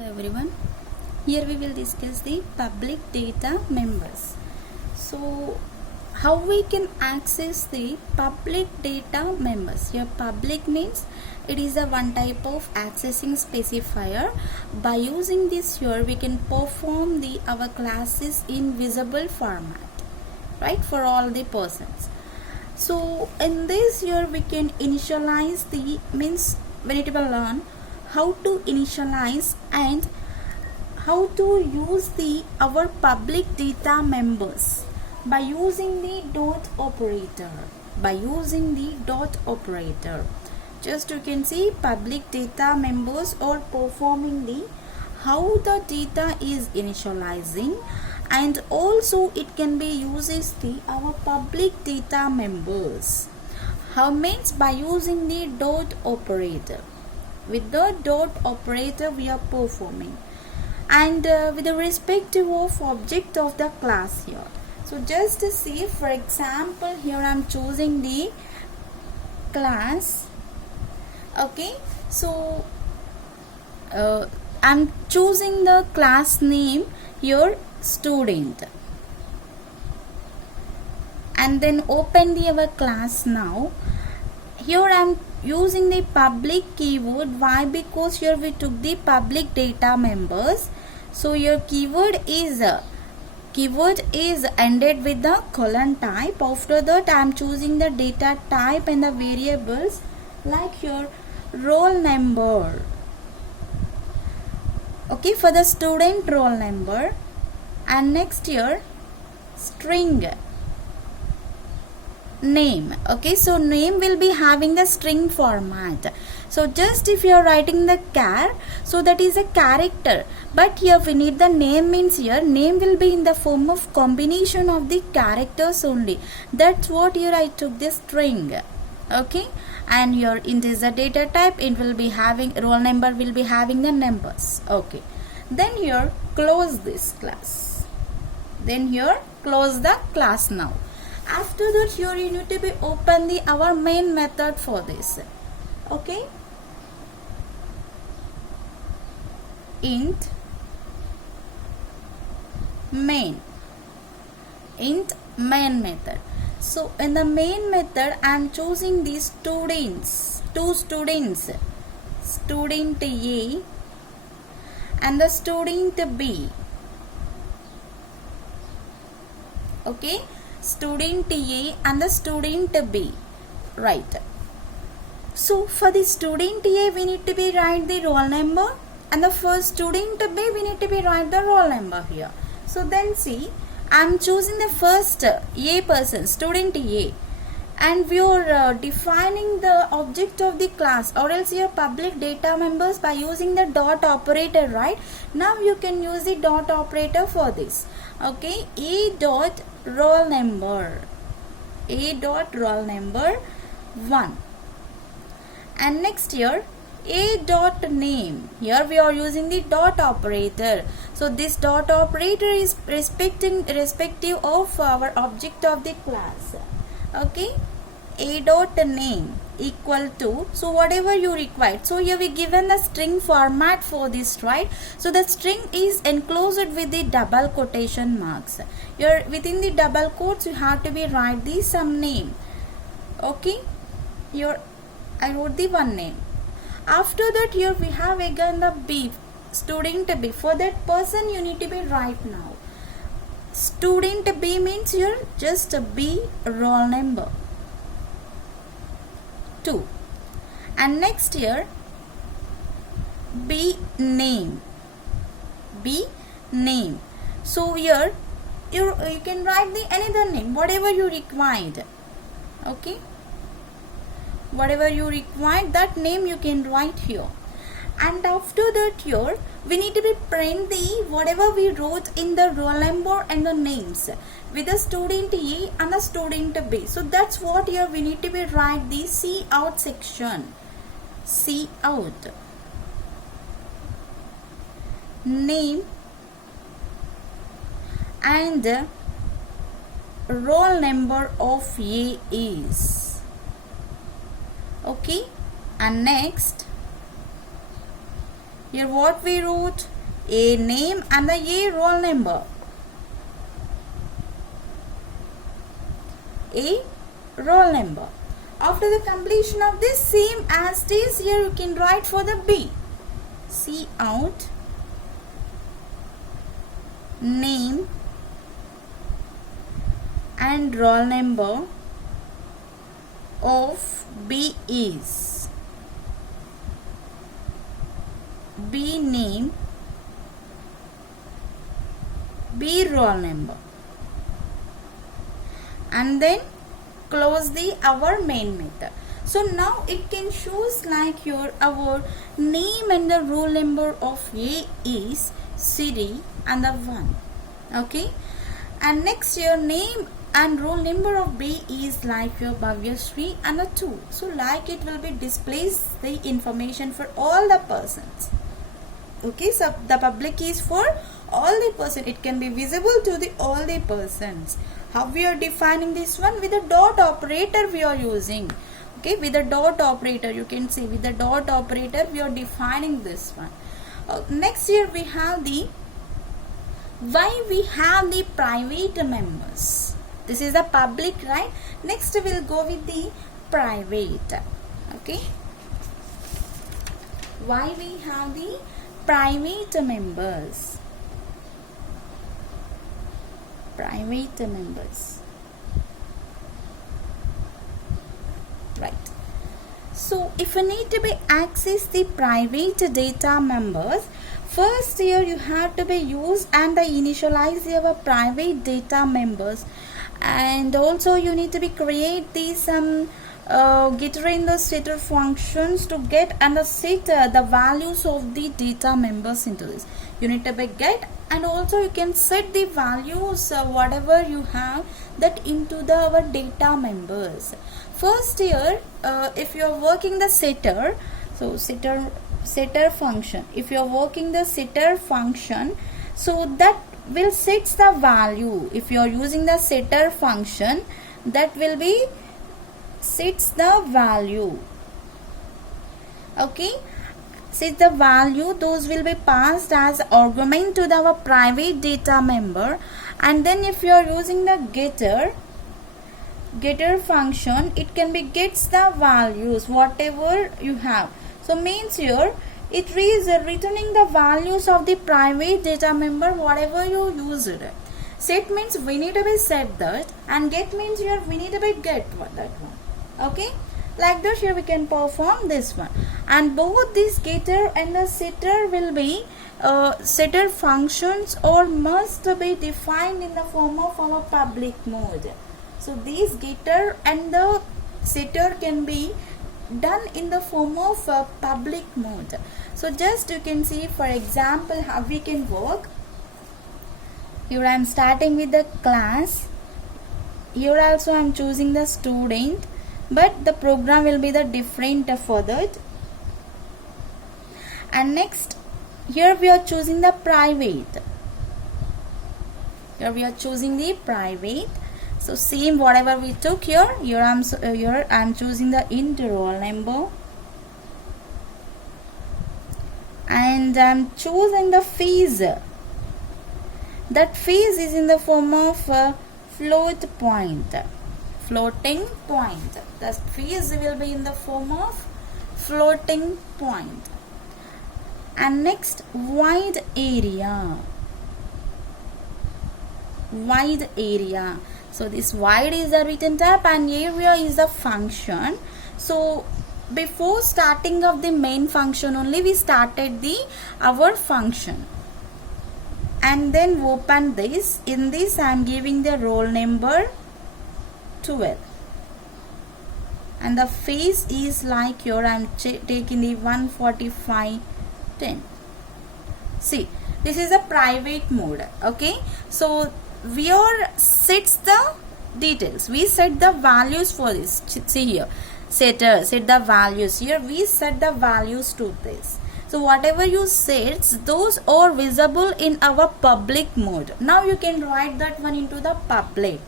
Hello everyone. Here we will discuss the public data members. So how we can access the public data members? Here public means it is a one type of accessing specifier. By using this here we can perform the our classes in visible format, right, for all the persons. So in this here we can initialize the means we need to learn how to initialize and how to use the our public data members by using the dot operator. Just you can see public data members or performing the how the data is initializing, and also it can be uses the our public data members. How means by using the dot operator. With the dot operator we are performing, and with the respective of object of the class here. So just to see, for example, here I am choosing the class. Okay, so I am choosing the class name here student, and then open the our class now. Here I am using the public keyword. Why? Because here we took the public data members. So your keyword is ended with the colon type. After that I am choosing the data type and the variables like your roll number. Okay, for the student roll number, and next here string name. Okay, so name will be having the string format. So just if you are writing the char, so that is a character, but here we need the name means here name will be in the form of combination of the characters only. That's what here I took this string. Okay, and your integer data type, it will be having roll number will be having the numbers. Okay, then here close this class, then here close the class now. After that here you need to be open the our main method for this. Okay, int main method. So in the main method I am choosing these students, two students, student A and the student B. Okay, student A and the student B, right. So for the student A we need to be write the roll number, and the first student B we need to be write the roll number here. So then see, I am choosing the first A person, student A, and we are defining the object of the class, or else your public data members by using the dot operator, right? Now you can use the dot operator for this. Okay, A dot roll number, A dot roll number 1, and next here A dot name. Here we are using the dot operator. So this dot operator is respective of our object of the class. Okay, A dot name equal to, so whatever you require. So here we given the string format for this, right? So the string is enclosed with the double quotation marks. Here within the double quotes you have to be write the some name. Okay, here I wrote the one name. After that here we have again the B, student B. For that person you need to be write now. Student B means here just a B roll number 2, and next here B name. So here you can write the another name, whatever you required. Okay, whatever you required, that name you can write here. And after that here we need to be print the whatever we wrote in the roll number and the names with the student A and the student B. So that's what here we need to be write the C out section. C out name and roll number of A is. Okay, and next Here what we wrote? A name and the A roll number. A roll number. After the completion of this, same as this, here you can write for the B. C out name and roll number of B is B name, B roll number, and then close the our main method. So now it can shows like your our name and the roll number of A is Siri and the 1. Okay, and next your name and roll number of B is like your Bhavyashree and the 2. So like it will be displays the information for all the persons. Okay, so the public is for all the person. It can be visible to the all the persons. How we are defining this one? With the dot operator we are using. Okay, with the dot operator, you can see with the dot operator we are defining this one. Next here we have the why we have the private members. This is the public, right? Next we'll go with the private. Okay, why we have the private members. Private members, right? So if you need to be access the private data members, first here you have to be use and initialize your private data members, and also you need to be create these getter and the setter functions to get and set the values of the data members into this. You need to be get, and also you can set the values whatever you have that into the our data members. First here if you are working the setter, so setter function, if you are working the setter function, so that will set the value. If you are using the setter function, that will be sets the value. Okay, set the value, those will be passed as argument to our private data member. And then if you are using the getter function, it can be gets the values whatever you have. So means here it is returning the values of the private data member whatever you used. Set means we need to be set that, and get means here we need to be get that one. Okay, like that here we can perform this one, and both this getter and the setter will be setter functions or must be defined in the form of our public mode. So these getter and the setter can be done in the form of public mode. So just you can see for example how we can work. Here I am starting with the class. Here also I am choosing the student, but the program will be the different for that. And next here we are choosing the private. Here we are choosing the private. So same whatever we took here I am choosing the int roll number, and I am choosing the phase. That phase is in the form of floating point. The phase will be in the form of floating point. And next wide area. So this wide is the written type and area is the function. So before starting of the main function only we started our function, and then open this. In this I am giving the roll number 12, and the phase is like here I am taking the 14510. See, this is a private mode. Okay, so we are sets the details, we set the values for this. See here, set the values. Here we set the values to this. So whatever you set, those are visible in our public mode. Now you can write that one into the public.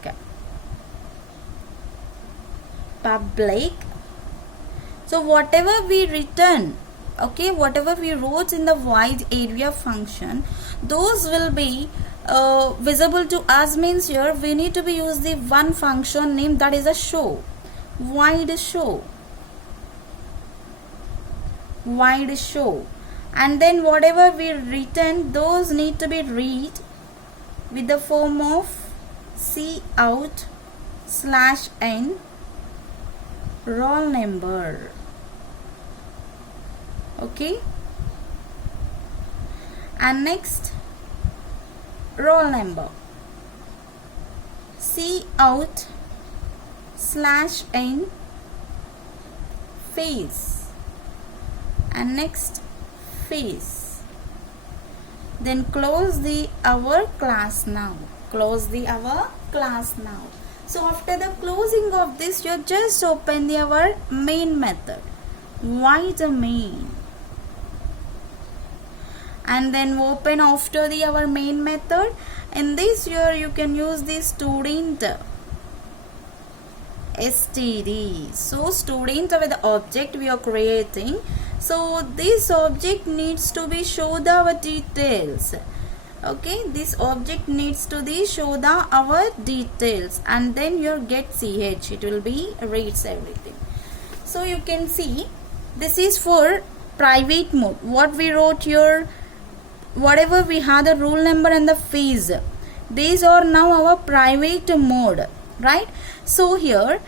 So whatever we return okay, whatever we wrote in the void area function, those will be visible to us. Means here we need to be use the one function name, that is a show, void show, void show. And then whatever we written, those need to be read with the form of cout /n roll number. Okay, and next roll number, cout /n phase, and next phase. Then close the our class now, close the our class now. So after the closing of this, you just open the our main method, void main, and then open after the our main method. In this here you can use the student std. So student with the object we are creating, so this object needs to be show the our details. Okay, this object needs to be show the our details, and then your get ch, it will be reads everything. So you can see this is for private mode. What we wrote here, whatever we had the roll number and the phase, these are now our private mode, right? So here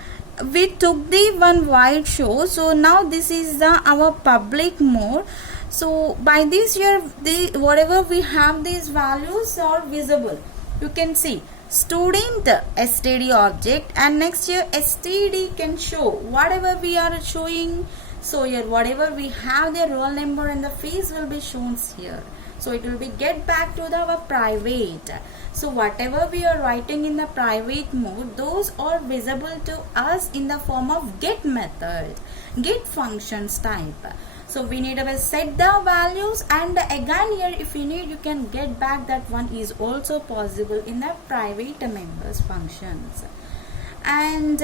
we took the one void show, so now this is the our public mode. So by this here, the whatever we have, these values are visible. You can see student std object, and next here std can show whatever we are showing. So here whatever we have, the roll number and the phase will be shown here. So it will be get back to the our private. So whatever we are writing in the private mode, those are visible to us in the form of get method, get functions type. So we need to set the values, and again here if you need, you can get back. That one is also possible in the private members functions. And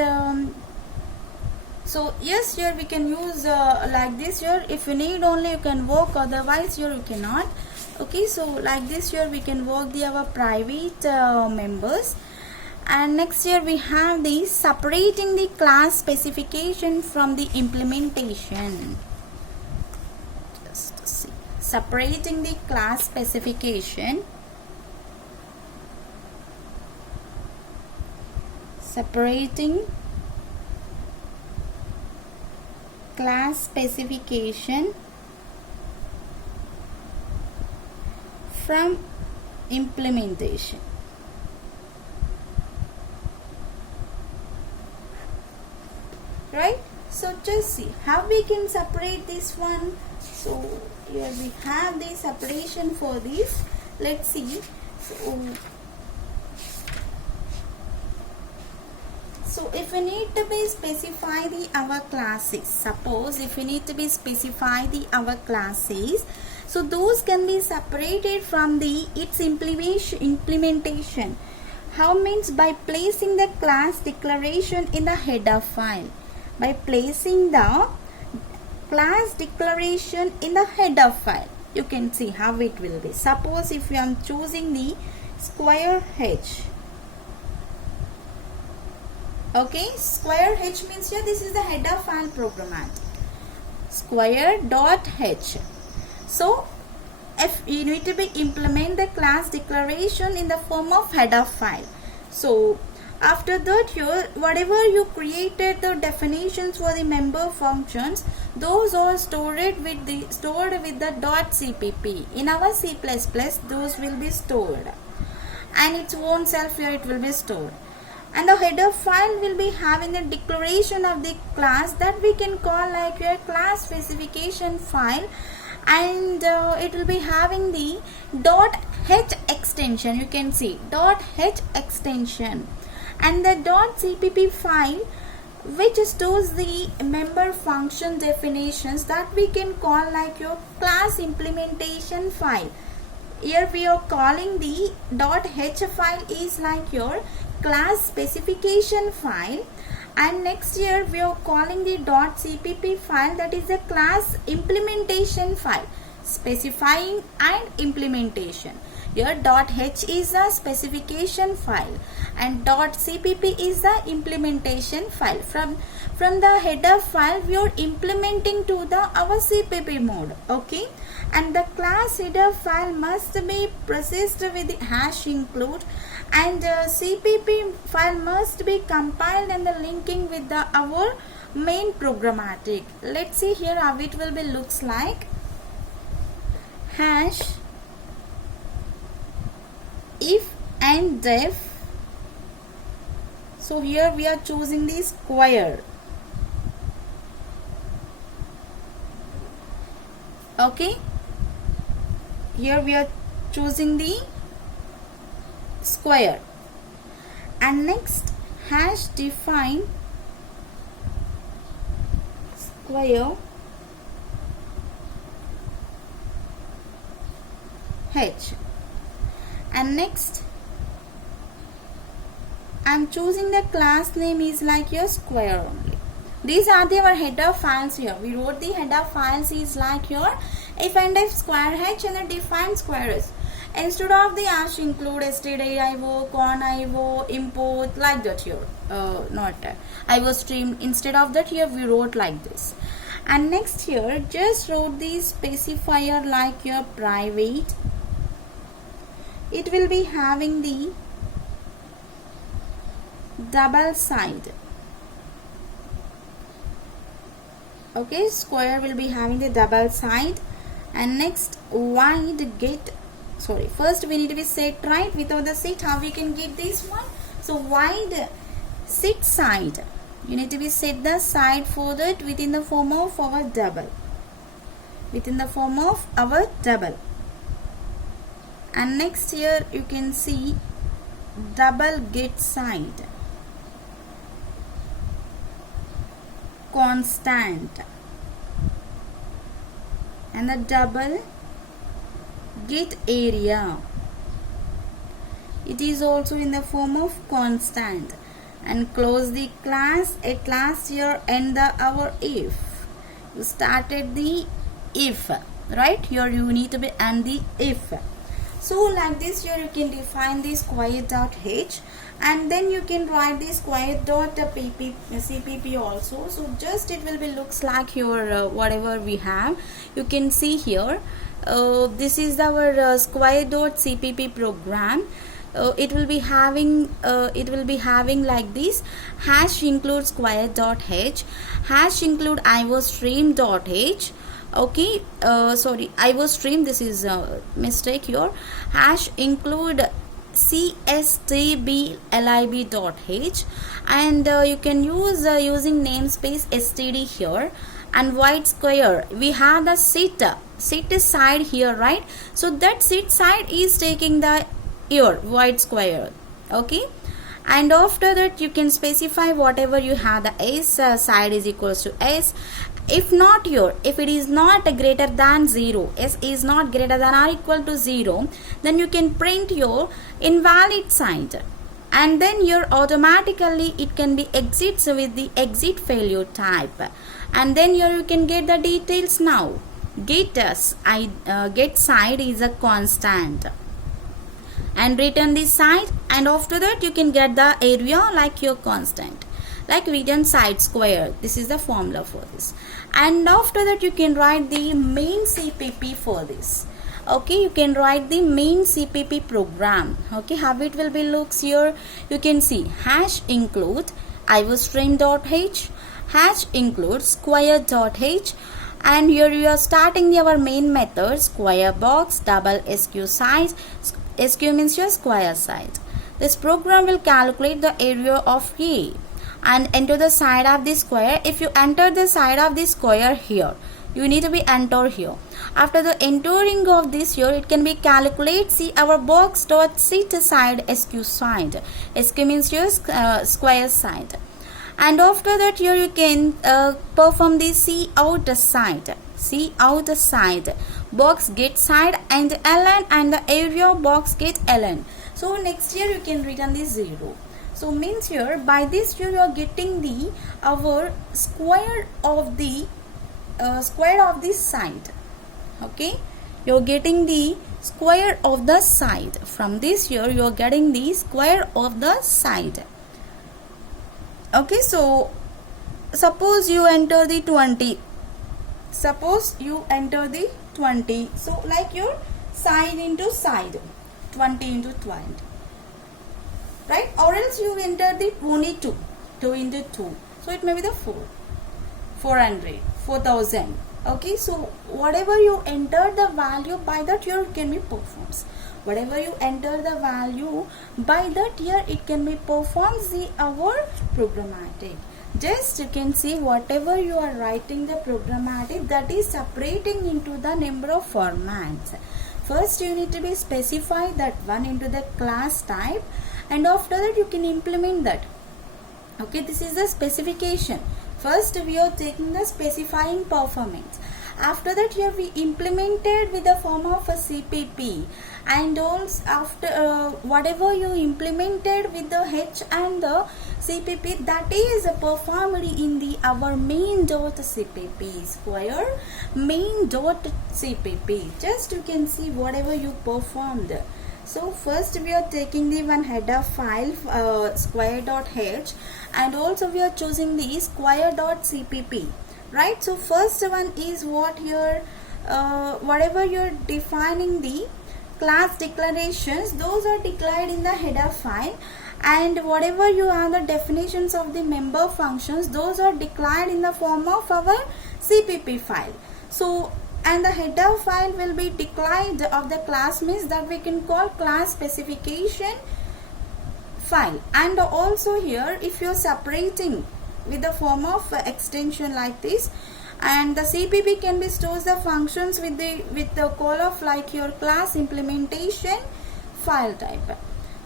so yes, here we can use like this here. If you need only, you can work, otherwise here you cannot. Okay, so like this here we can work the our private members. And next here we have the separating the class specification from the implementation. Just see, separating the class specification, separating class specification from implementation. Right? So just see how we can separate this one. So here we have the separation for this. Let's see. So if we need to be specify the our classes, suppose if we need to be specify the our classes, so those can be separated from the its implementation. How means by placing the class declaration in the header file. By placing the class declaration in the header file, you can see how it will be. Suppose if you are choosing the square h. Okay, square h means here this is the header file program, square dot h. So if you need to be implement the class declaration in the form of header file. So after that here, whatever you created the definitions for the member functions, those are stored with the .cpp. In our C++, those will be stored, and its own self here it will be stored. And the header file will be having the declaration of the class that we can call like your class specification file, and it will be having the .h extension. You can see .h extension, and the .cpp file which stores the member function definitions that we can call like your class implementation file. Here we are calling the .h file is like your class specification file, And next here we are calling the .cpp file, that is a class implementation file, specifying and implementation. Here .h is the specification file and .cpp is the implementation file. From the header file we are implementing to the our CPP mode. Okay, and the class header file must be processed with the hash include, and CPP file must be compiled and the linking with the our main programmatic. Let's see here how it will be looks like. Hash if and def. So here we are choosing the square. Okay, here we are choosing the square, and next hash define square h, and next I'm choosing the class name is like your square only. These are our header files here. We wrote the header files is like your if and if square h and the define square s. Instead of the hash include stdio, con.io, import, like that here. Not IO stream. Instead of that here we wrote like this. And next here just wrote the specifier like your private. It will be having the double side. Okay, square will be having the double side, and next wide get, sorry, first we need to be set right. Without the set how we can get this one? So wide set side, you need to be set the side for that within the form of our double, within the form of our double. And next here you can see double get side constant, and the double get area, it is also in the form of constant. And close the class. At last here end the our if. You started the if, right? Here you need to be end the if. So like this here you can define the square.h, and then you can write the square.cpp also. So just it will be looks like your whatever we have. You can see here this is our square.cpp program. It will be having like this: hash include square.h, hash include iostream.h. Okay, sorry, iostream, this is a mistake here. Hash include cstblib.h, and you can use using namespace std here. And white square, we have the sit side here, right? So that sit side is taking the your white square. Okay, and after that you can specify whatever you have. The s side is equals to s. If not your, if it is not greater than 0, s is not greater than or equal to 0, then you can print your invalid side, and then your automatically it can be exits with the exit failure type, and then here you can get the details now. Get side is a constant, and return this side, and after that you can get the area like your constant, like return side square. This is the formula for this. And after that you can write the main CPP for this. Okay, you can write the main CPP program. Okay, how it will be looks here. You can see hash include iostream.h, hash include square.h, and here you are starting our main method square box double sq size. SQ means your square size. This program will calculate the area of A and enter the side of the square. If you enter the side of the square here, you need to be enter here. After the entering of this here, it can be calculate. See our box dot sit side SQ side. SQ means your square side. And after that here you can perform the see out side. See out side, box get side and ln, and the area box get ln. So next here you can return the 0. So means here by this here you are getting the our square of the side. Okay, you're getting the square of the side. From this here you are getting the square of the side. Okay, so suppose you enter the 20. Suppose you enter the 20. So like your side into side, 20 into 20. Right? Or else you enter the only 2. 2 into 2. So it may be the 4. 400. 4000. Okay, so whatever you enter the value, by that here it can be performs. Whatever you enter the value, by that here it can be performs the our programmatic. Just you can see whatever you are writing the programmatic, that is separating into the number of formats. First you need to be specify that one into the class type, and after that you can implement that. Okay, this is the specification. First we are taking the specifying performance. After that here we implemented with the form of a CPP, and also after whatever you implemented with the H and the CPP, that is performed in the our main.cpp, square main.cpp. Just you can see whatever you performed. So first we are taking the one header file square.h, and also we are choosing the square.cpp. Right, so first one is what here whatever you're defining the class declarations, those are declared in the header file, and whatever you are the definitions of the member functions, those are declared in the form of our CPP file. So and the header file will be declared of the class, means that we can call class specification file. And also here if you're separating with the form of extension like this, and the CPP can be stores the functions with the call of like your class implementation file type.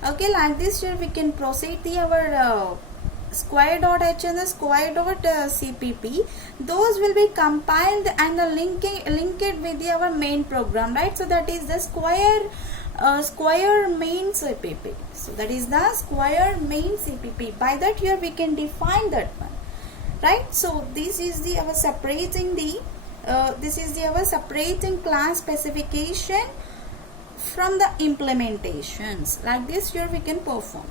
Okay, like this here we can proceed the our square.h and the square.cpp. Those will be compiled and the linked with the our main program, right? So that is the square main CPP. So that is the square main CPP. By that here we can define that one, right? So this is the our separating the our separating class specification from the implementations. Like this here we can perform.